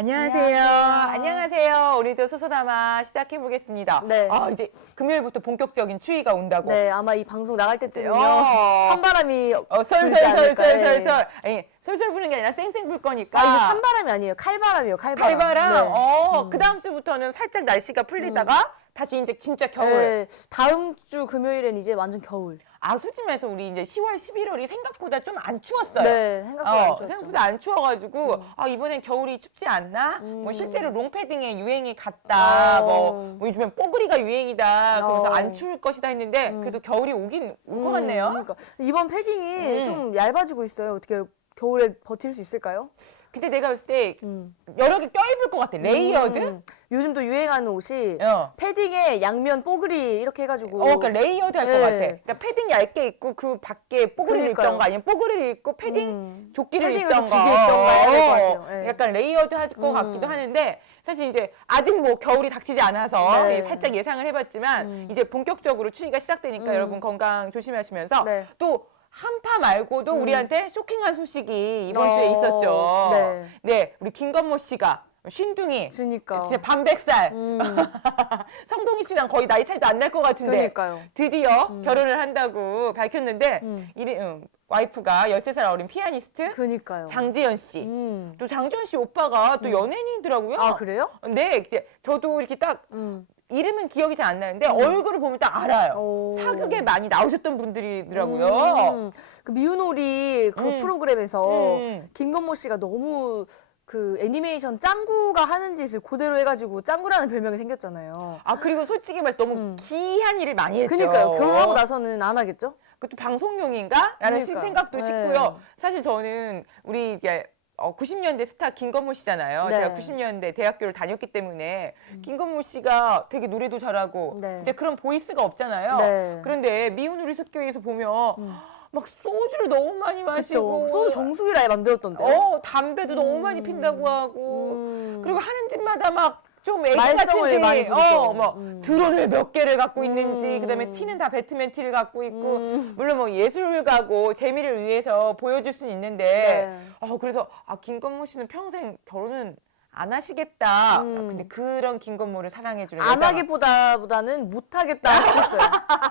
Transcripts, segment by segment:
안녕하세요. 안녕하세요. 오늘도 소소담아 시작해 보겠습니다. 네. 아, 이제 금요일부터 본격적인 추위가 온다고. 네, 아마 이 방송 나갈 때쯤이면 어. 찬바람이 어, 불지 않을까, 설설설설설설. 아니, 설설 부는 게 아니라 쌩쌩 불 거니까. 아, 이게 찬바람이 아니에요. 칼바람이에요. 칼바람. 칼바람. 네. 어, 음. 그 다음 주부터는 살짝 날씨가 풀리다가 다시 이제 진짜 겨울. 네, 다음 주 금요일엔 이제 완전 겨울. 아, 솔직히 말해서 우리 이제 10월, 11월이 생각보다 좀 안 추웠어요. 네, 생각보다 안 어, 추웠죠. 생각보다 안 추워가지고 아 이번엔 겨울이 춥지 않나? 뭐 음. 실제로 롱패딩의 유행이 갔다. 어. 뭐, 뭐 요즘엔 뽀글이가 유행이다. 그래서 어. 안 추울 것이다 했는데 음. 그래도 겨울이 오긴 올것 음, 같네요. 그러니까. 이번 패딩이 음. 좀 얇아지고 있어요. 어떻게 겨울에 버틸 수 있을까요? 근데 내가 봤을 때 음. 여러 개 껴입을 것 같아. 레이어드? 음. 요즘 또 유행하는 옷이 어. 패딩에 양면 뽀글이 이렇게 해가지고 어, 그러니까 레이어드 할것 네. 같아. 그러니까 패딩 얇게 입고 그 밖에 뽀글이를 그러니까요. 입던가 아니면 뽀글이를 입고 패딩 음. 조끼를 패딩을 입던가. 두개 입던가 해야 될것 같아요. 어, 네. 약간 레이어드 할 것 음. 같기도 하는데 사실 이제 아직 뭐 겨울이 닥치지 않아서 네. 예, 살짝 예상을 해봤지만 음. 이제 본격적으로 추위가 시작되니까 음. 여러분 건강 조심하시면서 네. 또 한파 말고도 음. 우리한테 쇼킹한 소식이 이번 어, 주에 있었죠. 네. 네, 우리 김건모 씨가 쉰둥이 그니까. 진짜 반백살 음, 성동희 씨랑 거의 나이 차이도 안 날 것 같은데 그러니까요. 드디어 음. 결혼을 한다고 밝혔는데 음. 이리, 음, 와이프가 13살 어린 피아니스트 그니까요. 장지연 씨. 음. 또 장지연 씨 오빠가 또 음. 연예인이더라고요. 아 그래요? 네, 이제 저도 이렇게 딱 음. 이름은 기억이 잘 안 나는데 음. 얼굴을 보면 딱 알아요. 오. 사극에 많이 나오셨던 분들이더라고요. 음. 그 미운오리 그 음. 프로그램에서 음. 김건모 씨가 너무 그 애니메이션 짱구가 하는 짓을 그대로 해가지고 짱구라는 별명이 생겼잖아요. 아 그리고 솔직히 말 너무 음. 기이한 일을 많이 했죠. 그니까요. 결혼하고 나서는 안 하겠죠? 그것도 방송용인가? 라는 그러니까. 생각도 네. 싶고요. 사실 저는 우리 이게 어, 90년대 스타 김건모 씨잖아요. 네. 음. 제가 90년대 대학교를 다녔기 때문에 김건모 씨가 되게 노래도 잘하고 네. 진짜 그런 보이스가 없잖아요. 네. 그런데 미운 우리 숙교에서 보면 음. 막 소주를 너무 많이 마시고 그쵸. 소주 정수기라 담배였던데. 어 담배도 너무 음. 많이 핀다고 하고 음. 그리고 하는 집마다 막 좀 애기 말썽을 같은지 많이 부리죠. 어 뭐 음. 드론을 몇 개를 갖고 있는지 음. 그다음에 티는 다 배트맨 티를 갖고 있고 음. 물론 뭐 예술가고 재미를 위해서 보여줄 수는 있는데 네. 어 그래서 아 김건모 씨는 평생 결혼은 안 하시겠다 음. 근데 그런 김건모를 사랑해주는 안 여자가 하기보다보다는 못 하겠다 싶었어요.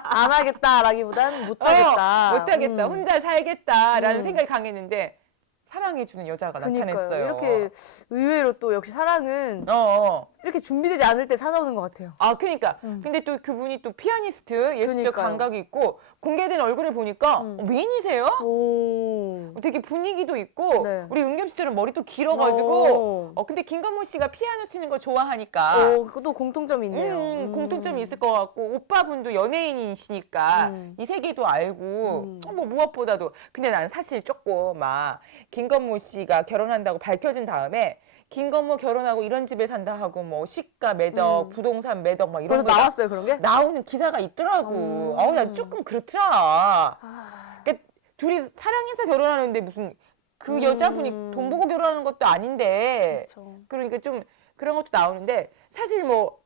안 하겠다라기보다는 못 하겠다. 어, 못하겠다 음. 혼자 살겠다라는 음. 생각이 강했는데 사랑해주는 여자가 그니까요. 나타났어요 이렇게 의외로 또 역시 사랑은 어, 어. 이렇게 준비되지 않을 때 찾아오는 것 같아요. 아, 그러니까. 음. 근데 또 그분이 또 피아니스트, 예술적 그러니까요. 감각이 있고 공개된 얼굴을 보니까 음. 어, 미인이세요? 오. 되게 분위기도 있고 네. 우리 은겸 씨처럼 머리도 길어가지고 오. 어 근데 김건모 씨가 피아노 치는 거 좋아하니까 오, 그것도 공통점이 있네요. 음, 음. 공통점이 있을 것 같고 오빠분도 연예인이시니까 음. 이 세계도 알고 음. 어, 뭐 무엇보다도 근데 난 사실 조금 막 김건모 씨가 결혼한다고 밝혀진 다음에 김건모 결혼하고 이런 집에 산다 하고 뭐 시가 매덕 음. 부동산 매덕 막 이런 그래서 거 나- 나왔어요 그런 게? 나오는 기사가 있더라고. 음. 어우 난 조금 그렇더라. 아, 그러니까 둘이 사랑해서 결혼하는데 무슨 그 음. 여자분이 돈 보고 결혼하는 것도 아닌데 그렇죠. 그러니까 좀 그런 것도 나오는데 사실 뭐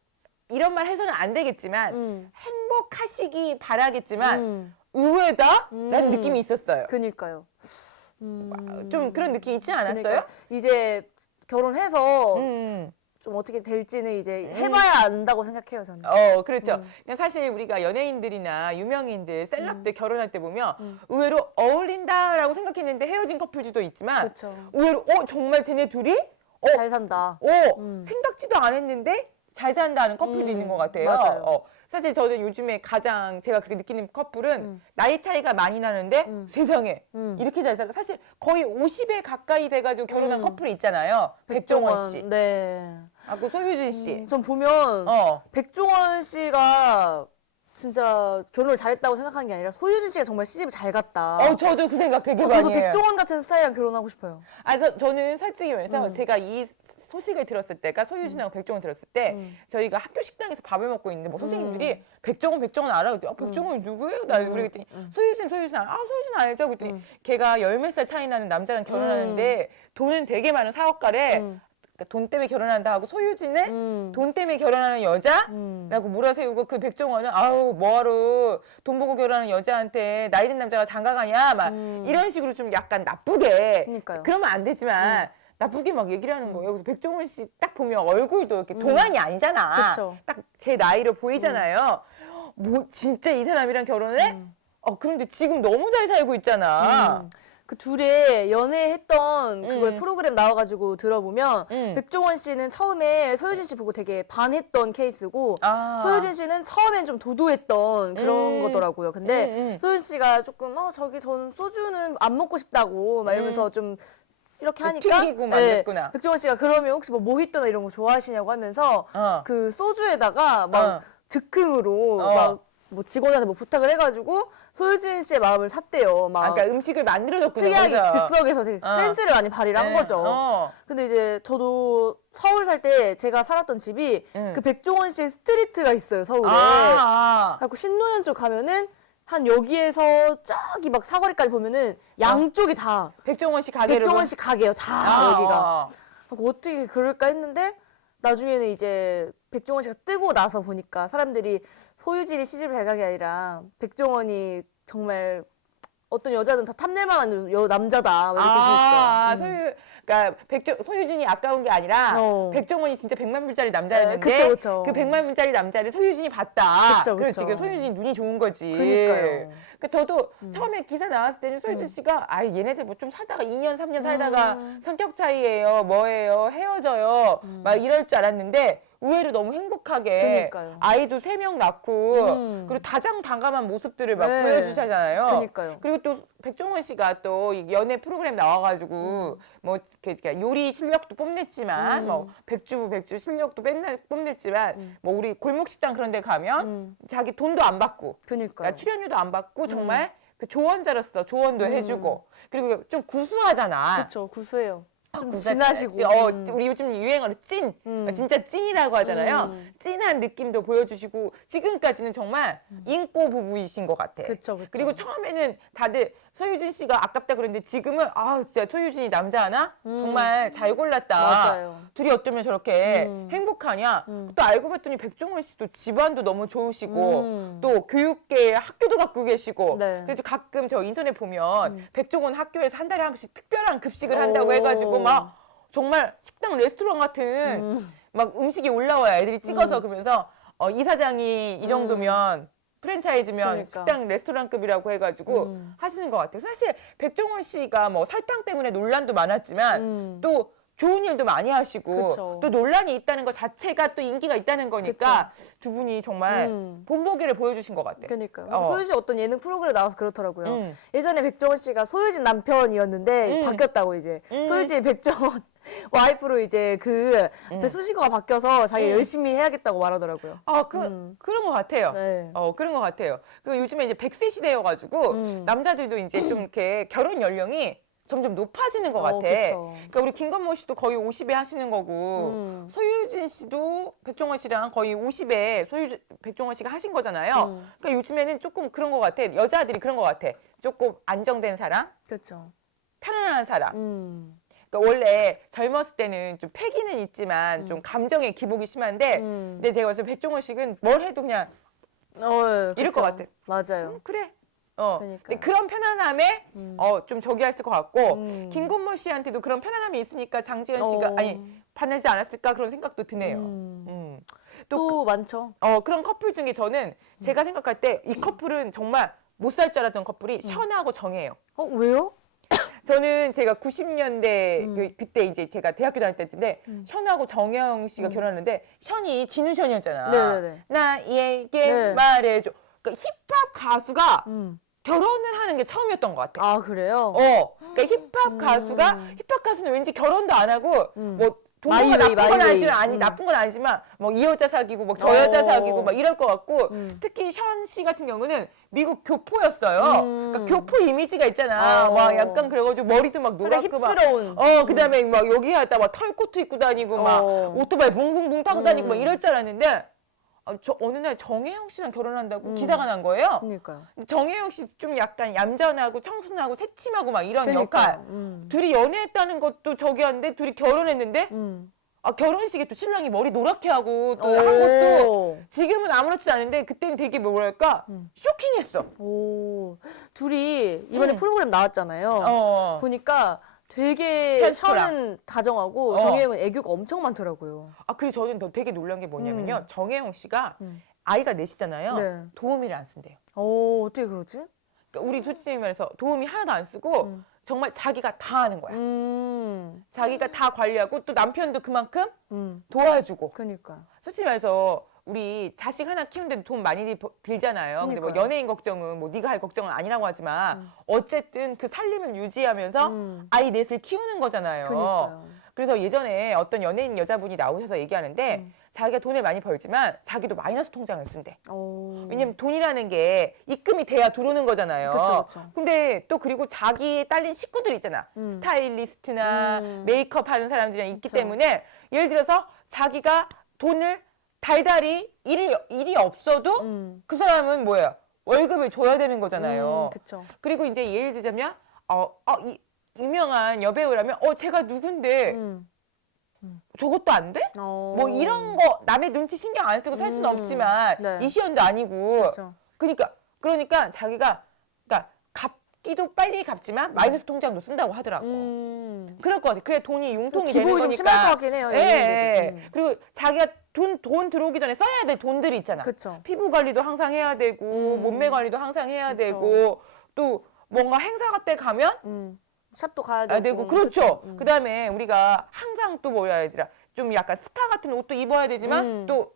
이런 말 해서는 안 되겠지만 음. 행복하시기 바라겠지만 음. 의외다? 라는 음. 느낌이 있었어요. 그니까요. 음. 좀 그런 느낌 있지 않았어요? 그러니까 이제 결혼해서 음. 좀 어떻게 될지는 이제 음. 해봐야 안다고 생각해요 저는. 어, 그렇죠. 음. 그냥 사실 우리가 연예인들이나 유명인들, 셀럽들 결혼할 때 보면 음. 의외로 어울린다라고 생각했는데 헤어진 커플들도 있지만 그렇죠. 의외로 어 정말 쟤네 둘이 어, 잘 산다. 어 음. 생각지도 안 했는데 잘 산다는 커플도 음, 있는 것 같아요. 맞아요. 어, 사실 저는 요즘에 가장 제가 그렇게 느끼는 커플은 음. 나이 차이가 많이 나는데 음. 세상에 음. 이렇게 잘 살아. 사실 거의 50에 가까이 돼가지고 결혼한 음. 커플이 있잖아요. 백종원 씨, 네. 아그 소유진 씨. 음, 전 보면 어. 백종원 씨가 진짜 결혼을 잘했다고 생각하는 게 아니라 소유진 씨가 정말 시집을 잘 갔다. 어, 저도 그 생각 되게 어, 많이 저도 해요. 백종원 같은 스타일이랑 결혼하고 싶어요. 아, 저, 저는 솔직히 말해서 음. 제가 이 소식을 들었을 때가 소유진하고 백종원 들었을 때 음. 저희가 학교 식당에서 밥을 먹고 있는데 뭐 선생님들이 음. 백종원 백종원 알아? 그랬더니 아, 백종원 누구예요? 나 음, 그랬더니 음. 소유진 소유진 알아? 아 소유진 알죠? 그랬더니 음. 걔가 열 몇 살 차이 나는 남자랑 결혼하는데 돈은 되게 많은 사업가래 음. 그러니까 돈 때문에 결혼한다 하고 소유진은 음. 돈 때문에 결혼하는 여자? 음. 라고 몰아세우고 그 백종원은 아우 뭐하러 돈 보고 결혼하는 여자한테 나이 든 남자가 장가 가냐 막 음. 이런 식으로 좀 약간 나쁘게 그러니까요. 그러면 안 되지만 나쁘게 막 얘기를 하는 거예요. 그래서 백종원 씨 딱 보면 얼굴도 이렇게 음. 동안이 아니잖아. 그쵸. 딱 제 나이로 보이잖아요. 뭐 진짜 이 사람이랑 결혼해? 음. 어 그런데 지금 너무 잘 살고 있잖아. 음. 그 둘의 연애했던 그걸 음. 프로그램 나와가지고 들어보면 음. 백종원 씨는 처음에 소유진 씨 보고 되게 반했던 케이스고 아. 소유진 씨는 처음엔 좀 도도했던 그런 음. 거더라고요. 근데 음, 음. 소유진 씨가 조금 어 저기 전 소주는 안 먹고 싶다고 막 이러면서 좀 이렇게 하니까 음. 튀기고 막 네, 이랬구나. 백종원 씨가 그러면 혹시 뭐 모히또나 이런 거 좋아하시냐고 하면서 어. 그 소주에다가 막 어. 즉흥으로 어. 막 뭐 직원한테 뭐 부탁을 해가지고 소유진 씨의 마음을 샀대요. 막 아, 그러니까 음식을 만들어줬구나. 특이하게 거기서. 즉석에서 되게 어. 센스를 많이 발휘를 한 네. 거죠. 어. 근데 이제 저도 서울 살 때 제가 살았던 집이 음. 그 백종원 씨의 스트리트가 있어요 서울에. 아, 그래갖고 신논현 쪽 가면은 한 여기에서 저기 막 사거리까지 보면은 양쪽이 다 아. 백종원 씨 가게를 백종원 보- 씨 가게예요. 다 아, 여기가. 어. 그래갖고 어떻게 그럴까 했는데 나중에는 이제 백종원 씨가 뜨고 나서 보니까 사람들이 소유진이 시집을 갈게 아니라 백종원이 정말 어떤 여자든 다 탐낼 만한 여, 남자다 막 이렇게 아, 그랬죠. 음. 소유, 그러니까 백종, 소유진이 아까운 게 아니라 어. 백종원이 진짜 백만 불짜리 네, 남자였는데 그쵸, 그쵸. 그 백만 불짜리 남자를 소유진이 봤다. 그쵸, 그래서. 지금 소유진이 눈이 좋은 거지. 그니까요. 그 저도 음. 처음에 기사 나왔을 때는 소유진 음. 씨가 아 얘네들 뭐좀 살다가 2년 3년 살다가 음. 성격 차이예요 뭐예요 헤어져요 음. 막 이럴 줄 알았는데 의외로 너무 행복하게 그니까요. 아이도 세 명 낳고 음. 그리고 다정다감한 모습들을 막 네. 보여주시잖아요. 그니까요. 그리고 또 백종원 씨가 또이 연애 프로그램 나와가지고 뭐 이렇게 이렇게 요리 실력도 뽐냈지만 음. 뭐 백주부 백주 실력도 뽐냈, 뽐냈지만 음. 뭐 우리 골목 식당 그런 데 가면 음, 자기 돈도 안 받고 그니까요. 그러니까 출연료도 안 받고 정말 그 조언자로서 조언도 음. 해주고 그리고 좀 구수하잖아. 그렇죠. 구수해요. 좀 구수하- 진하시고. 어, 음. 우리 요즘 유행어로 찐. 음. 진짜 찐이라고 하잖아요. 음. 찐한 느낌도 보여주시고 지금까지는 정말 인고 부부이신 것 같아. 그쵸, 그쵸. 그리고 처음에는 다들 소유진 씨가 아깝다 그랬는데 지금은 아 진짜 소유진이 남자 하나 음. 정말 잘 골랐다. 맞아요. 둘이 어쩌면 저렇게 음. 행복하냐. 음. 또 알고 봤더니 백종원 씨도 집안도 너무 좋으시고 음. 또 교육계 학교도 갖고 계시고 네. 그래서 가끔 저 인터넷 보면 음. 백종원 학교에서 한 달에 한 번씩 특별한 급식을 오. 한다고 해가지고 막 정말 식당 레스토랑 같은 음. 막 음식이 올라와요. 애들이 찍어서 음. 그러면서 어, 이 사장이 이 정도면 프랜차이즈면 그러니까. 식당 레스토랑급이라고 해가지고 음. 하시는 것 같아요. 사실 백종원 씨가 뭐 설탕 때문에 논란도 많았지만 음. 또 좋은 일도 많이 하시고 그쵸. 또 논란이 있다는 것 자체가 또 인기가 있다는 거니까 두 분이 정말 음. 본보기를 보여주신 것 같아요. 그니까요. 어. 소유진 씨 어떤 예능 프로그램 나와서 그렇더라고요. 음. 예전에 백종원 씨가 소유진 남편이었는데 음. 바뀌었다고 이제 음. 소유진 백종원 와이프로 이제 그 음. 수식어가 바뀌어서 자기 음. 열심히 해야겠다고 말하더라고요. 아, 그, 음. 그런 것 같아요. 네. 어, 그런 것 같아요. 그 요즘에 이제 100세 시대여가지고 음. 남자들도 이제 좀 이렇게 결혼 연령이 점점 높아지는 것 같아. 어. 그러니까 우리 김건모 씨도 거의 50에 하시는 거고 음. 소유진 씨도 백종원 씨랑 거의 50에 소유 백종원 씨가 하신 거잖아요. 음. 그러니까 요즘에는 조금 그런 것 같아. 여자들이 그런 것 같아. 조금 안정된 사람, 그렇죠. 편안한 사람. 음. 그러니까 원래 젊었을 때는 좀 패기는 있지만 좀 감정의 기복이 심한데 음. 근데 제가 봤을 때 백종원 씨는 뭘 해도 그냥 어, 이럴 그쵸. 것 같아. 맞아요. 음, 그래. 어. 그러니까요. 근데 그런 편안함에 음. 어, 좀 저기 했을 것 같고 음. 김건모 씨한테도 그런 편안함이 있으니까 장지현 씨가 어. 아니 반하지 않았을까 그런 생각도 드네요. 음. 음. 또, 또 많죠. 어, 그런 커플 중에 저는 제가 생각할 때 이 커플은 정말 못 살 줄 알았던 커플이 션하고 정혜예요. 어 왜요? 저는 제가 90년대 음. 그, 그때 이제 제가 대학교 다닐 때인데 음. 션하고 정영 씨가 음. 결혼했는데 션이 진우 션이었잖아. 네네네. 나에게 네. 말해줘. 그러니까 힙합 가수가 음. 결혼을 하는 게 처음이었던 것 같아. 아 그래요? 어, 그러니까 힙합 음. 가수가 힙합 가수는 왠지 결혼도 안 하고 음. 뭐 돈가 마이웨이, 나쁜 건 마이웨이. 아니지만 아니 음. 나쁜 건 아니지만 뭐 이 여자 사귀고 뭐저 어. 여자 사귀고 막 이럴 것 같고 음. 특히 션 씨 같은 경우는 미국 교포였어요. 음. 그러니까 교포 이미지가 있잖아. 어. 막 약간 그래가지고 머리도 막 노랗고 막 힙스러운. 어, 그 다음에 막 여기 갖다 막 털코트 입고 다니고 막 어. 오토바이 붕붕붕 타고 다니고 막 음. 이럴 줄 알았는데 아, 저 어느 날 정혜영 씨랑 결혼한다고 음. 기사가 난 거예요. 그러니까요. 근데 정혜영 씨 좀 약간 얌전하고 청순하고 새침하고 막 이런 그러니까. 역할. 음. 둘이 연애했다는 것도 저기 하는데 둘이 결혼했는데 음. 아 결혼식에 또 신랑이 머리 노랗게 하고 또 한 것도 오. 지금은 아무렇지도 않은데 그때는 되게 뭐랄까 음. 쇼킹했어. 오. 둘이 이번에 음. 프로그램 나왔잖아요. 어. 보니까 되게 현 션은 다정하고 어. 정혜영은 애교가 엄청 많더라고요. 아 그리고 저는 더 되게 놀란 게 뭐냐면요. 음. 정혜영 씨가 음. 아이가 넷이잖아요. 네. 도우미를 안 쓴대요. 어 어떻게 그러지? 그러니까 우리 솔직히 말해서 도우미 하나도 안 쓰고 음. 정말 자기가 다 하는 거야. 음, 자기가 다 관리하고 또 남편도 그만큼 음, 도와주고. 그니까. 솔직히 말해서 우리 자식 하나 키우는데 돈 많이 버- 들잖아요. 근데 뭐 그러니까요. 연예인 걱정은 뭐 네가 할 걱정은 아니라고 하지만 음. 어쨌든 그 살림을 유지하면서 음, 아이 넷을 키우는 거잖아요. 그니까요. 그래서 예전에 어떤 연예인 여자분이 나오셔서 얘기하는데 음. 자기가 돈을 많이 벌지만 자기도 마이너스 통장을 쓴대. 어. 왜냐면 돈이라는 게 입금이 돼야 들어오는 거잖아요. 그쵸, 그쵸. 근데 또 그리고 자기 딸린 식구들 있잖아. 음. 스타일리스트나 음. 메이크업 하는 사람들이랑 있기 그쵸. 때문에 예를 들어서 자기가 돈을 달달이 일이, 일이 없어도 음. 그 사람은 뭐예요? 월급을 줘야 되는 거잖아요. 음, 그쵸. 그리고 이제 예를 들자면 어, 어, 이, 유명한 여배우라면 어 제가 누군데 음. 저것도 안 돼? 어. 뭐 이런 거 남의 눈치 신경 안 쓰고 살 수는 음. 없지만 네. 이시연도 아니고 그쵸. 그러니까 그러니까 자기가 갚기도 빨리 갚지만 마이너스 통장도 쓴다고 하더라고. 음. 그럴 것 같아. 그래 돈이 융통이 되는 기복이 좀 거니까. 심할 것 같긴 해요. 예, 예. 음. 그리고 자기가 돈, 돈 들어오기 전에 써야 될 돈들이 있잖아. 그쵸. 피부 관리도 항상 해야 되고, 음. 몸매 관리도 항상 해야 그쵸. 되고, 또 뭔가 행사 때 가면 음. 샵도 가야 되고. 되고, 그렇죠. 음. 그 다음에 우리가 항상 또 해야 되더라. 좀 약간 스파 같은 옷도 입어야 되지만, 음. 또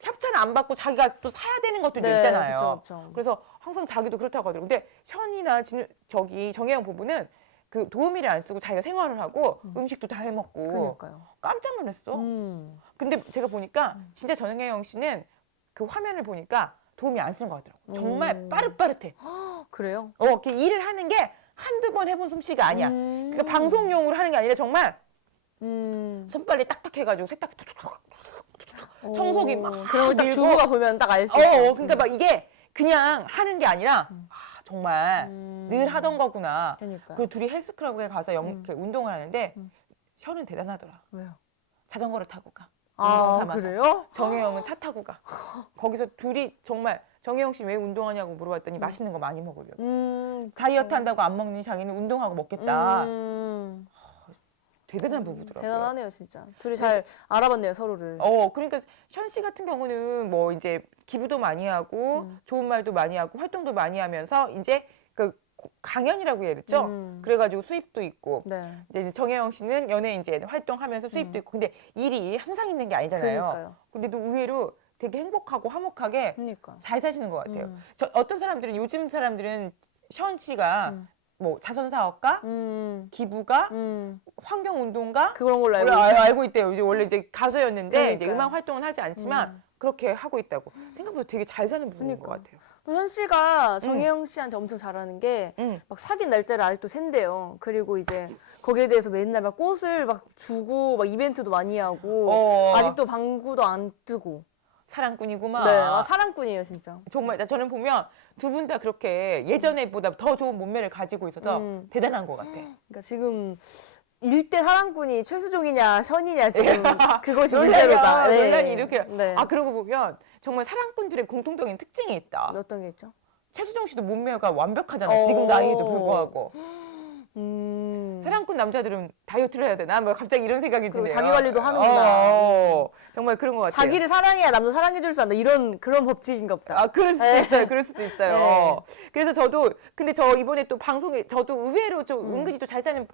협찬 안 받고 자기가 또 사야 되는 것들도 네, 있잖아요. 그쵸, 그쵸. 그래서 항상 자기도 그렇다고 하더라고요. 근데 션이나 진, 저기 정혜영 부부는 그 도우미를 안 쓰고 자기가 생활을 하고 음. 식도 다 해먹고 그러니까요. 깜짝 놀랐어. 음. 근데 제가 보니까 진짜 전혜영 씨는 그 화면을 보니까 도움이 안 쓰는 것 같더라고요. 정말 음. 빠릇빠릇해. 그래요? 어, 이렇게 일을 하는 게 한두 번 해본 솜씨가 아니야. 음. 그러니까 방송용으로 하는 게 아니라 정말 음. 손빨리 딱딱 해가지고 세탁기 툭툭툭. 청소기 막 거딱 밀고. 주부가 보면 딱 알수 어, 있어. 어, 그러니까 막 이게 그냥 하는 게 아니라 아, 정말 음. 늘 하던 거구나. 그러니까. 그 둘이 헬스클럽에 가서 영, 음. 이렇게 운동을 하는데 음. 션은 대단하더라. 왜요? 자전거를 타고 가. 아, 운동 삼아서. 그래요? 정혜영은 차 타고 가. 거기서 둘이 정말 정혜영 씨 왜 운동하냐고 물어봤더니 음. 맛있는 거 많이 먹으려고. 음. 다이어트 한다고 안 먹니 자기는 운동하고 먹겠다. 음. 대단한 부부더라고요. 대단하네요, 진짜. 둘이 잘 알아봤네요, 서로를. 어, 그러니까 션 씨 같은 경우는 뭐 이제 기부도 많이 하고 음. 좋은 말도 많이 하고 활동도 많이 하면서 이제 그 강연이라고 해야 됐죠. 음. 그래가지고 수입도 있고 네. 이제 정혜영 씨는 연예 이제 활동하면서 수입도 음. 있고 근데 일이 항상 있는 게 아니잖아요. 그러니까요. 근데도 의외로 되게 행복하고 화목하게 그러니까. 잘 사시는 것 같아요. 음. 저 어떤 사람들은 요즘 사람들은 션 씨가 음. 뭐 자선 사업가, 음. 기부가, 음. 환경 운동가 그런 걸로 알고 원래 알- 있어요. 알고 있대요. 이제 원래 이제 가수였는데 이제 그러니까요. 음악 활동은 하지 않지만 음. 그렇게 하고 있다고. 생각보다 되게 잘 사는 분인 것 그러니까. 같아요. 또 현 씨가 정혜영 씨한테 엄청 잘하는 게 응. 막 사귄 날짜를 아직도 센대요. 그리고 이제 거기에 대해서 맨날 막 꽃을 막 주고 막 이벤트도 많이 하고 어, 아직도 방구도 안 뜨고. 사랑꾼이구만. 네, 아, 사랑꾼이에요, 진짜. 정말 나- 저는 보면 두 분 다 그렇게 예전에보다 더 좋은 몸매를 가지고 있어서 음. 대단한 것 같아. 그러니까 지금 일대 사랑꾼이 최수종이냐 션이냐 지금 그것이 논란이야. 문제로다. 네. 논란이 이렇게. 네. 아 그러고 보면 정말 사랑꾼들의 공통적인 특징이 있다. 어떤 게 있죠? 최수정 씨도 몸매가 완벽하잖아. 어. 지금 나이에도 불구하고. 음. 사랑꾼 남자들은 다이어트를 해야 되나? 뭐 갑자기 이런 생각이 그리고 드네요. 자기 관리도 하는구나. 어, 정말 그런 것 같아요. 자기를 사랑해야 남도 사랑해줄 수 한다. 이런 그런 법칙인가 보다. 아, 그럴 수도 네. 있어요. 그럴 수도 있어요. 네. 그래서 저도 근데 저 이번에 또 방송에 저도 의외로 좀 음. 은근히 또 잘 사는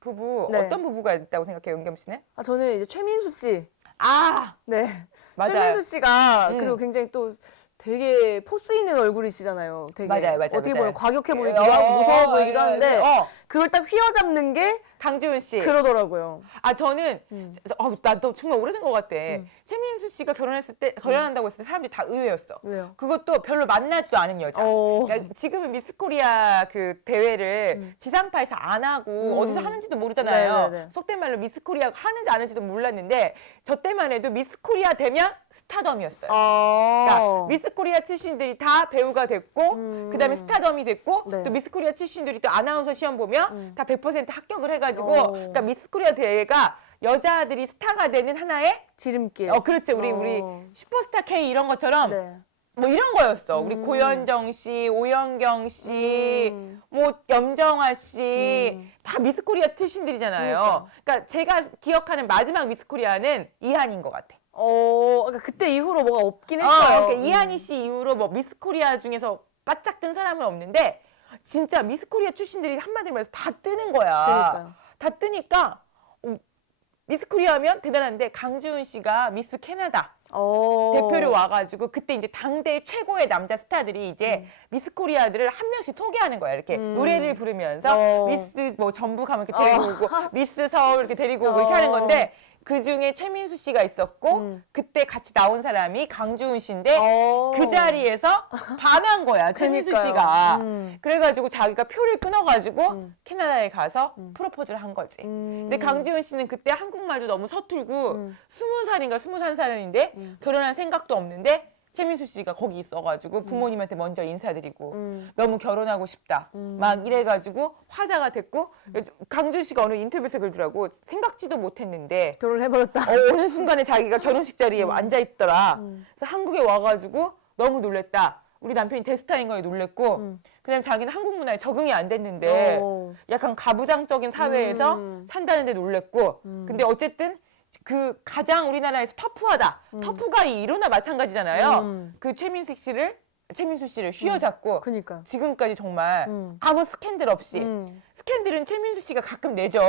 부부 네. 어떤 부부가 있다고 생각해요, 은겸 씨는? 아, 저는 이제 최민수 씨. 아, 네. 맞아요. 최민수 씨가 음. 그리고 굉장히 또 되게 포스 있는 얼굴이시잖아요. 되게 맞아요, 맞아요, 어떻게 맞아요. 보면 과격해 보이기도 하고 어, 무서워 어, 보이기도 어, 하는데 어, 그걸 딱 휘어잡는 게 강지훈 씨. 그러더라고요. 아 저는 음. 어, 나도 정말 오래된 것 같아. 음. 최민수 씨가 결혼했을 때 결혼한다고 했을 때 사람들이 다 의외였어. 왜요? 그것도 별로 만나지도 않은 여자. 어. 그러니까 지금은 미스 코리아 그 대회를 음. 지상파에서 안 하고 음. 어디서 하는지도 모르잖아요. 네네네. 속된 말로 미스 코리아가 하는지 안 하는지도 몰랐는데 저 때만 해도 미스 코리아 되면 스타덤이었어요. 아. 그러니까 미스 코리아 출신들이 다 배우가 됐고 음. 그다음에 스타덤이 됐고 네. 또 미스 코리아 출신들이 또 아나운서 시험 보면 음. 다100% 합격을 해가지고 어. 그러니까 미스 코리아 대회가 여자들이 스타가 되는 하나의 지름길. 어 그렇죠 우리 어. 우리 슈퍼스타 K 이런 것처럼 네. 뭐 이런 거였어. 우리 음. 고현정 씨, 오영경 씨, 음. 뭐 염정아 씨, 음. 다 미스코리아 출신들이잖아요. 그러니까. 그러니까 제가 기억하는 마지막 미스코리아는 이한인 것 같아. 어, 그러니까 그때 이후로 뭐가 없긴 어, 했어요. 그러니까 음. 이한희 씨 이후로 뭐 미스코리아 중에서 바짝 뜬 사람은 없는데 진짜 미스코리아 출신들이 한마디로 말해서 다 뜨는 거야. 그러니까요. 다 뜨니까 어, 미스코리아면 대단한데 강주은 씨가 미스 캐나다 어. 대표로 와가지고 그때 이제 당대 최고의 남자 스타들이 이제 음. 미스 코리아들을 한 명씩 소개하는 거야. 이렇게 음. 노래를 부르면서 어. 미스 뭐 전북 하면 이렇게 데리고 어. 오고 미스 서울 이렇게 데리고 오고 이렇게 하는 어. 건데 그 중에 최민수 씨가 있었고 음. 그때 같이 나온 사람이 강주은 씨인데 어. 그 자리에서 반한 거야. 최민수 그러니까요. 씨가. 음. 그래가지고 자기가 표를 끊어가지고 음. 캐나다에 가서 음. 프로포즈를 한 거지. 음. 근데 강지훈 씨는 그때 한국말도 너무 서툴고 음. 스무 살인가 스무 한 살인데 음. 결혼할 생각도 없는데 최민수 씨가 거기 있어가지고 부모님한테 먼저 인사드리고 음. 너무 결혼하고 싶다 음. 막 이래가지고 화제가 됐고 강준 씨가 어느 인터뷰에서 그러더라고 생각지도 못했는데 결혼해버렸다. 어, 어느 순간에 자기가 결혼식 자리에 앉아 있더라. 음. 그래서 한국에 와가지고 너무 놀랬다. 우리 남편이 데스타인 거에 놀랬고 음. 그다음 자기는 한국 문화에 적응이 안 됐는데 어. 약간 가부장적인 사회에서 음. 산다는데 놀랬고 음. 근데 어쨌든 그 가장 우리나라에서 터프하다 음. 터프가 이 이로나 마찬가지잖아요 음. 그 최민식 씨를 최민수 씨를 휘어잡고 그니까. 지금까지 정말 음. 아무 스캔들 없이 음. 스캔들은 최민수 씨가 가끔 내죠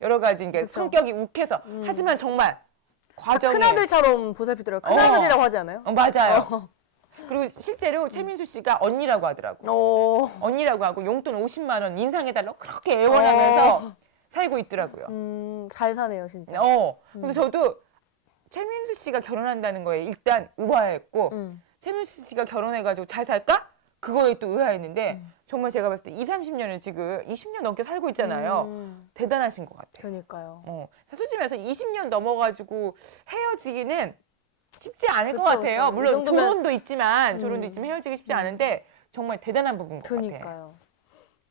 여러 가지 이게 그쵸. 성격이 욱해서 음. 하지만 정말 아, 과정에 큰아들처럼 보살피더라고요. 큰아들이라고 하지 않아요? 어, 맞아요 어. 그리고 실제로 최민수 씨가 언니라고 하더라고 어. 언니라고 하고 용돈 50만 원 인상해달라고 그렇게 애원하면서 어. 살고 있더라고요 음, 잘 사네요, 진짜. 어. 그래서 저도 최민수 씨가 결혼한다는 거에 일단 의아했고 음. 최민수 씨가 결혼해가지고 잘 살까? 그거에 또 의아했는데 음. 정말 제가 봤을 때 2, 30년을 지금 20년 넘게 살고 있잖아요. 음. 대단하신 것 같아요. 그러니까요. 어. 솔직히 말해서 20년 넘어가지고 헤어지기는 쉽지 않을 것 그쵸, 같아요. 그쵸. 이 물론 정도면- 조론도 있지만 조론도 음. 있지만 헤어지기 쉽지 음. 않은데 정말 대단한 부분인 것 같아요. 그니까요.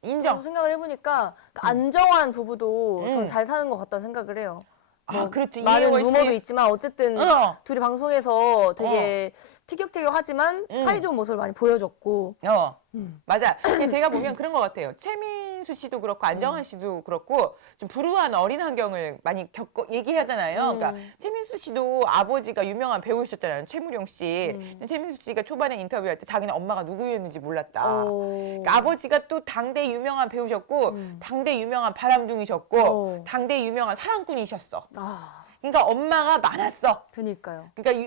인정. 생각을 해보니까 그 안정환 부부도 음. 전 잘 사는 것 같다 생각을 해요. 아, 뭐 그렇죠. 많은 씨. 루머도 있지만 어쨌든 어. 둘이 방송에서 되게 티격태격하지만 음. 사이좋은 모습을 많이 보여줬고 어. 음. 맞아. 제가 보면 그런 것 같아요. 최민수 씨도 그렇고 안정환 씨도 그렇고 좀 불우한 어린 환경을 많이 겪고 얘기하잖아요. 음. 그러니까 최민수 씨도 아버지가 유명한 배우셨잖아요. 최무룡 씨. 음. 근데 최민수 씨가 초반에 인터뷰할 때 자기는 엄마가 누구였는지 몰랐다. 어. 그러니까 아버지가 또 당대 유명한 배우셨고 음. 당대 유명한 바람둥이셨고 어. 당대 유명한 사랑꾼이셨어. 아, 그러니까 엄마가 많았어. 그니까요. 그러니까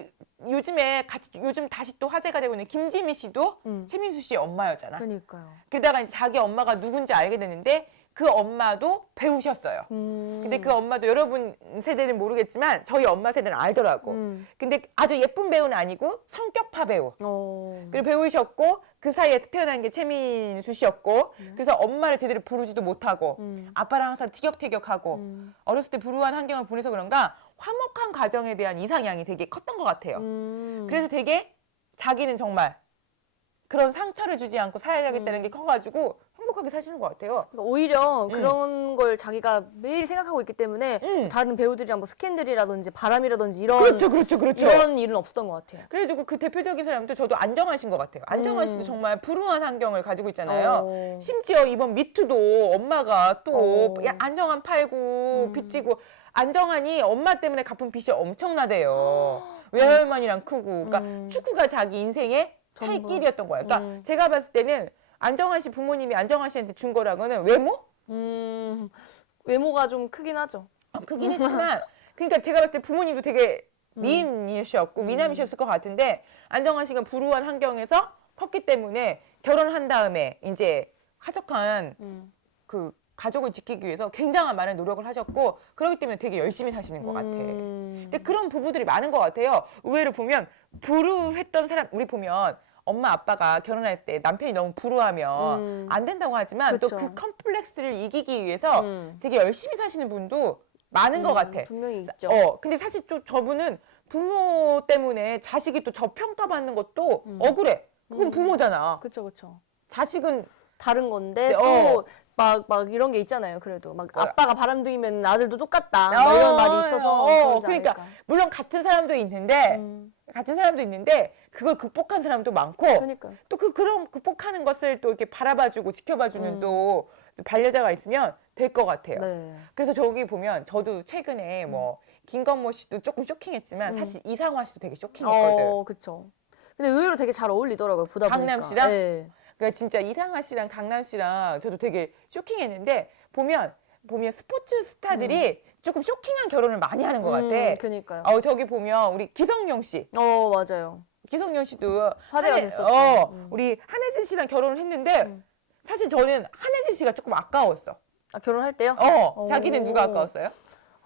유- 요즘에 같이 요즘 다시 또 화제가 되고 있는 김지미 씨도 음. 최민수 씨의 엄마였잖아. 그니까요. 게다가 이제 자기 엄마가 누군지 알게 됐는데 그 엄마도 배우셨어요. 음. 근데 그 엄마도 여러분 세대는 모르겠지만 저희 엄마 세대는 알더라고. 음. 근데 아주 예쁜 배우는 아니고 성격파 배우. 어. 그리고 배우셨고 그 사이에 태어난 게 최민수 씨였고 네. 그래서 엄마를 제대로 부르지도 못하고 음. 아빠랑 항상 티격태격하고 음. 어렸을 때 불우한 환경을 보내서 그런가 화목한 가정에 대한 이상향이 되게 컸던 것 같아요. 음. 그래서 되게 자기는 정말 그런 상처를 주지 않고 살아야겠다는 음. 게 커가지고 행복하게 사시는 것 같아요. 그러니까 오히려 음. 그런 걸 자기가 매일 생각하고 있기 때문에 음. 다른 배우들이랑 뭐 스캔들이라든지 바람이라든지 이런 그렇죠, 그렇죠, 그렇죠. 이런 일은 없었던 것 같아요. 그래가지고 그 대표적인 사람도 저도 안정환 씨인 것 같아요. 안정환 씨도 음. 정말 불우한 환경을 가지고 있잖아요. 어. 심지어 이번 미투도 엄마가 또 어. 야, 안정환 팔고 음. 빚지고 안정환이 엄마 때문에 갚은 빚이 엄청나대요. 외할머니랑 크고 그러니까 음. 축구가 자기 인생의 살 전부. 길이었던 거예요. 그러니까 음. 제가 봤을 때는 안정환 씨 부모님이 안정환 씨한테 준 거라고는 외모? 음, 외모가 좀 크긴 하죠. 어, 크긴 했지만 그러니까 제가 봤을 때 부모님도 되게 음. 미인이셨고 미남이셨을 것 같은데 안정환 씨가 불우한 환경에서 컸기 때문에 결혼한 다음에 이제 화적한 음. 그 가족을 지키기 위해서 굉장한 많은 노력을 하셨고 그렇기 때문에 되게 열심히 사시는 것 같아. 음. 근데 그런 부부들이 많은 것 같아요. 의외로 보면 불우했던 사람 우리 보면 엄마 아빠가 결혼할 때 남편이 너무 불우하면 음. 안 된다고 하지만 또 그쵸. 그 컴플렉스를 이기기 위해서 음. 되게 열심히 사시는 분도 많은 것 음, 같아. 분명히 있죠. 어, 근데 사실 좀 저분은 부모 때문에 자식이 또 저평가받는 것도 음. 억울해. 그건 음. 부모잖아. 그쵸, 그쵸. 자식은 다른 건데 네, 또 어. 막, 막 이런 게 있잖아요. 그래도 막 뭐야? 아빠가 바람둥이면 아들도 똑같다. 뭐 이런 말이 있어서 어, 그러지 그러니까 않을까. 물론 같은 사람도 있는데 음, 같은 사람도 있는데 그걸 극복한 사람도 많고 그러니까. 또 그 그런 극복하는 것을 또 이렇게 바라봐주고 지켜봐주는 음. 또 반려자가 있으면 될 것 같아요. 네. 그래서 저기 보면 저도 최근에 뭐 김건모 씨도 조금 쇼킹했지만 음. 사실 이상화 씨도 되게 쇼킹했거든. 어, 그쵸. 근데 의외로 되게 잘 어울리더라고요. 보다 강남 보니까. 씨랑? 네. 그러니까 진짜 이상화 씨랑 강남 씨랑 저도 되게 쇼킹했는데 보면 보면 스포츠 스타들이 조금 쇼킹한 결혼을 많이 하는 것 음, 같아. 그니까요. 어 저기 보면 우리 기성용 씨, 어, 맞아요. 기성용 씨도 화제가 한혜- 됐었죠. 어, 음. 우리 한혜진 씨랑 결혼을 했는데 음. 사실 저는 한혜진 씨가 조금 아까웠어. 아, 결혼할 때요? 어, 오. 자기는 누가 아까웠어요?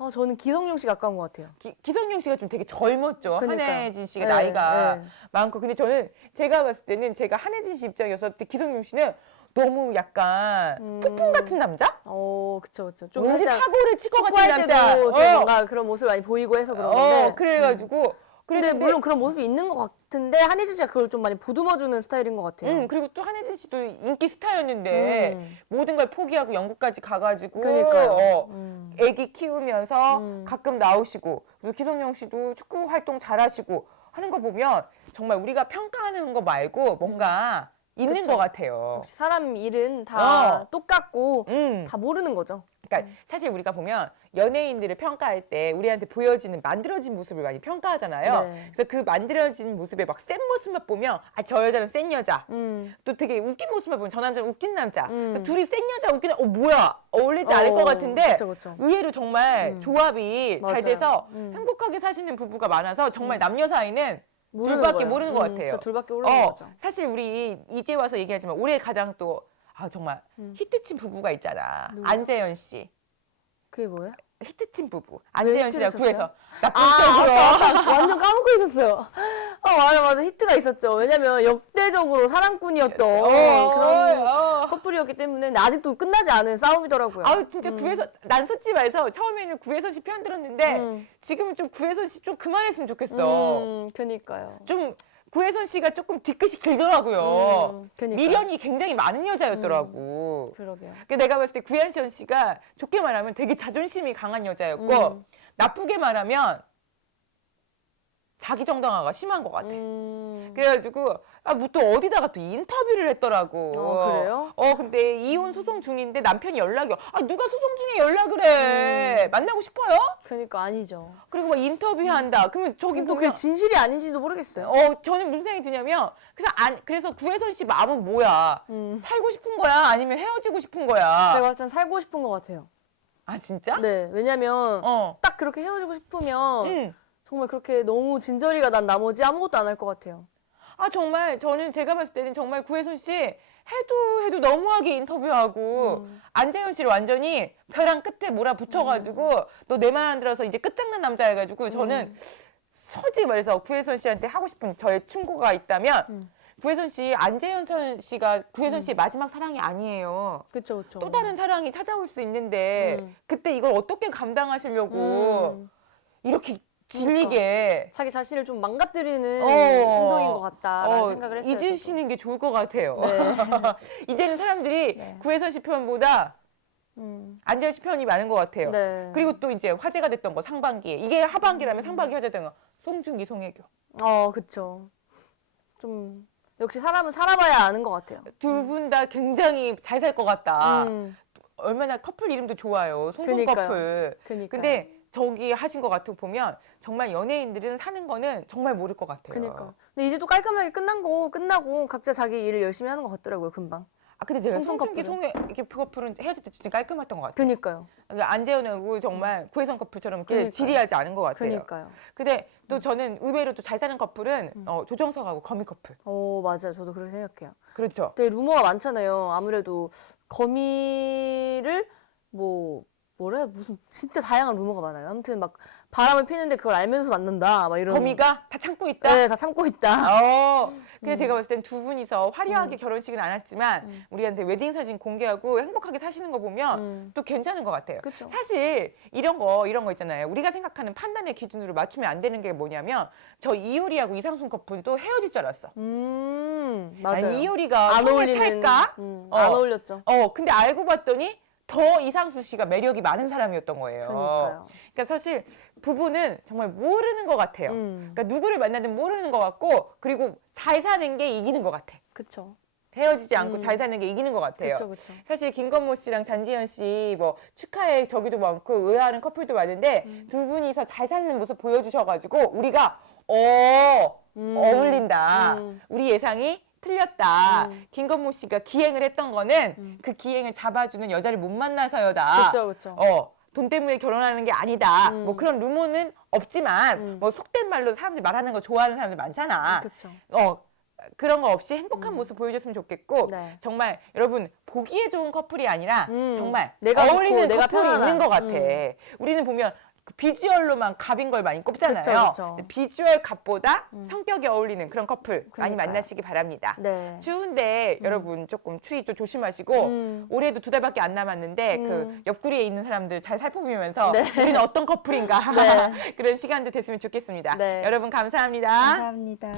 아, 저는 기성용 씨가 아까운 것 같아요. 기, 기성용 씨가 좀 되게 젊었죠. 그러니까요. 한혜진 씨가 네, 나이가 네. 많고 근데 저는 제가 봤을 때는 제가 한혜진 씨 입장이었을 때 기성용 씨는 너무 약간 음. 폭풍 같은 남자? 어, 그쵸, 그쵸. 좀 왠지 살짝 사고를 칠 것 같은 축구할 남자. 때도 좀 어. 뭔가 그런 모습을 많이 보이고 해서 그런 건데. 어, 그래가지고 근데 그랬는데 물론 그런 모습이 있는 것 같은데 한혜진 씨가 그걸 좀 많이 보듬어주는 스타일인 것 같아요. 음, 그리고 또 한혜진 씨도 인기 스타였는데 음. 모든 걸 포기하고 영국까지 가가지고 그러니까요. 어, 음. 애기 키우면서 음. 가끔 나오시고 그리고 기성용 씨도 축구 활동 잘하시고 하는 거 보면 정말 우리가 평가하는 거 말고 뭔가 있는 음. 그쵸. 것 같아요. 역시 사람 일은 다 어. 똑같고 음. 다 모르는 거죠. 그러니까 사실 우리가 보면 연예인들을 평가할 때 우리한테 보여지는 만들어진 모습을 많이 평가하잖아요. 네. 그래서 그 만들어진 모습에 막 센 모습만 보면 아 저 여자는 센 여자. 음. 또 되게 웃긴 모습만 보면 저 남자는 웃긴 남자. 음. 그러니까 둘이 센 여자 웃긴 어 뭐야 어울리지 않을 것 어, 같은데 그쵸, 그쵸. 의외로 정말 음. 조합이 잘 맞아요. 돼서 음. 행복하게 사시는 부부가 많아서 정말 음. 남녀 사이는 모르는 둘밖에 거예요. 모르는 것 음, 같아요. 진짜 둘밖에 모르는 어, 거죠. 사실 우리 이제 와서 얘기하지만 올해 가장 또 아 정말 음. 히트친 부부가 있잖아. 누구죠? 안재현 씨. 그게 뭐예요? 히트친 부부. 안재현 씨랑 히트를 구해서 나쁜 아, 쪽으로. 아까, 아까 완전 까먹고 있었어요. 아, 맞아, 맞아. 히트가 있었죠. 왜냐면 역대적으로 사랑꾼이었던 어, 그런 어. 커플이었기 때문에 근데 아직도 끝나지 않은 싸움이더라고요. 아우 진짜 음. 구혜선 난 솔직히 말해서 처음에는 구혜선 씨 편 들었는데 음. 지금은 좀 구혜선 씨 좀 그만했으면 좋겠어. 음, 그니까요. 좀 구혜선 씨가 조금 뒤끝이 길더라고요. 음. 미련이 굉장히 많은 여자였더라고. 그러게요. 그 내가 봤을 때 구혜선 씨가 좋게 말하면 되게 자존심이 강한 여자였고 음. 나쁘게 말하면 자기 정당화가 심한 것 같아. 음. 그래가지고 아 뭐 또 어디다가 또 인터뷰를 했더라고. 어, 그래요? 어 근데 이혼 소송 중인데 남편이 연락이 와. 아 누가 소송 중에 연락을 해? 음. 만나고 싶어요? 그니까 아니죠. 그리고 막 인터뷰한다. 그러면 저기 또 보면 그게 진실이 아닌지도 모르겠어요. 어 저는 무슨 생각이 드냐면 그냥 안 그래서 구혜선 씨 마음은 뭐야? 음. 살고 싶은 거야? 아니면 헤어지고 싶은 거야? 제가 봤을 땐 살고 싶은 것 같아요. 아 진짜? 네, 왜냐면 어. 딱 그렇게 헤어지고 싶으면 응. 정말 그렇게 너무 진저리가 난 나머지 아무것도 안 할 것 같아요. 아 정말 저는 제가 봤을 때는 정말 구혜선 씨 해도 해도 너무하게 인터뷰하고 음. 안재현 씨를 완전히 벼랑 끝에 몰아붙여가지고 너 내 말 안 들어서 이제 끝장난 남자 해가지고 저는 음. 솔직히 말해서 구혜선 씨한테 하고 싶은 저의 충고가 있다면 음. 구혜선 씨 안재현 선 씨가 구혜선 씨의 마지막 사랑이 아니에요. 그쵸, 그쵸. 또 다른 사랑이 찾아올 수 있는데 음. 그때 이걸 어떻게 감당하시려고 음. 이렇게 질리게 자기 자신을 좀 망가뜨리는 어. 행동인 것 같다라는 어, 생각을 했어요. 저도. 잊으시는 게 좋을 것 같아요. 네. 이제는 사람들이 네. 구혜선 씨 편보다 음. 안재현 씨 편이 많은 것 같아요. 네. 그리고 또 이제 화제가 됐던 거 상반기에 이게 하반기라면 상반기 화제된 거 송중기 송혜교 어, 그쵸. 좀 역시 사람은 살아봐야 아는 것 같아요. 두 분 다 굉장히 잘 살 것 같다. 음. 얼마나 커플 이름도 좋아요. 송송 그니까요. 커플. 그니까. 근데 저기 하신 것 같은 거 보면 정말 연예인들은 사는 거는 정말 모를 것 같아요. 그니까. 근데 이제 또 깔끔하게 끝난 거 끝나고 각자 자기 일을 열심히 하는 것 같더라고요, 금방. 아 근데 제가 커플은. 송혜 이렇게 커플은 헤어질 때 진짜 깔끔했던 것 같아요. 그니까요. 그러니까 안재현하고 정말 구혜성 커플처럼 이렇게 그니까요. 지리하지 않은 것 같아요. 그니까요. 근데 또 저는 의외로 또 잘 사는 커플은 음. 어, 조정석하고 거미 커플. 어, 맞아요. 저도 그렇게 생각해요. 그렇죠. 되게 루머가 많잖아요. 아무래도 거미를 뭐 뭐래 무슨 진짜 다양한 루머가 많아요. 아무튼 막 바람을 피는데 그걸 알면서 만난다. 막 이런. 범이가 다 참고 있다. 네, 다 참고 있다. 어. 근데 음. 제가 봤을 땐 두 분이서 화려하게 음. 결혼식은 안 했지만 음. 우리한테 웨딩 사진 공개하고 행복하게 사시는 거 보면 음. 또 괜찮은 것 같아요. 그쵸. 사실 이런 거 이런 거 있잖아요. 우리가 생각하는 판단의 기준으로 맞추면 안 되는 게 뭐냐면 저 이효리하고 이상순 커플도 헤어질 줄 알았어. 음, 아니, 맞아요. 이효리가 안 손에 어울리는. 찰까? 음, 어. 안 어울렸죠. 어, 근데 알고 봤더니 더 이상수 씨가 매력이 많은 사람이었던 거예요. 그러니까요. 그러니까 사실 부부는 정말 모르는 것 같아요. 음, 그러니까 누구를 만나든 모르는 것 같고 그리고 잘 사는 게 이기는 것 같아. 그쵸. 헤어지지 않고 음. 잘 사는 게 이기는 것 같아요. 그쵸, 그쵸. 사실 김건모 씨랑 잔지현 씨 뭐 축하해 저기도 많고 의아하는 커플도 많은데 음. 두 분이서 잘 사는 모습 보여주셔가지고 우리가 어 음. 어울린다. 음. 우리 예상이 틀렸다. 음. 김건모 씨가 기행을 했던 거는 음. 그 기행을 잡아주는 여자를 못 만나서여다. 그쵸, 그쵸. 어. 돈 때문에 결혼하는 게 아니다. 음. 뭐 그런 루머는 없지만 음. 뭐 속된 말로 사람들이 말하는 거 좋아하는 사람들 많잖아. 그쵸. 어 그런 거 없이 행복한 음. 모습 보여줬으면 좋겠고 네. 정말 여러분 보기에 좋은 커플이 아니라 음. 정말 내가 어울리는 커플이. 있는 것 같아. 음. 우리는 보면 그 비주얼로만 갑인 걸 많이 꼽잖아요. 그쵸, 그쵸. 근데 비주얼 갑보다 음. 성격에 어울리는 그런 커플 많이 그러니까요. 만나시기 바랍니다. 네. 추운데 음. 여러분 조금 추위 또 조심하시고 음. 올해도 두 달밖에 안 남았는데 음. 그 옆구리에 있는 사람들 잘 살펴보면서 네. 우리는 어떤 커플인가 네. 그런 시간도 됐으면 좋겠습니다. 네. 여러분 감사합니다. 감사합니다.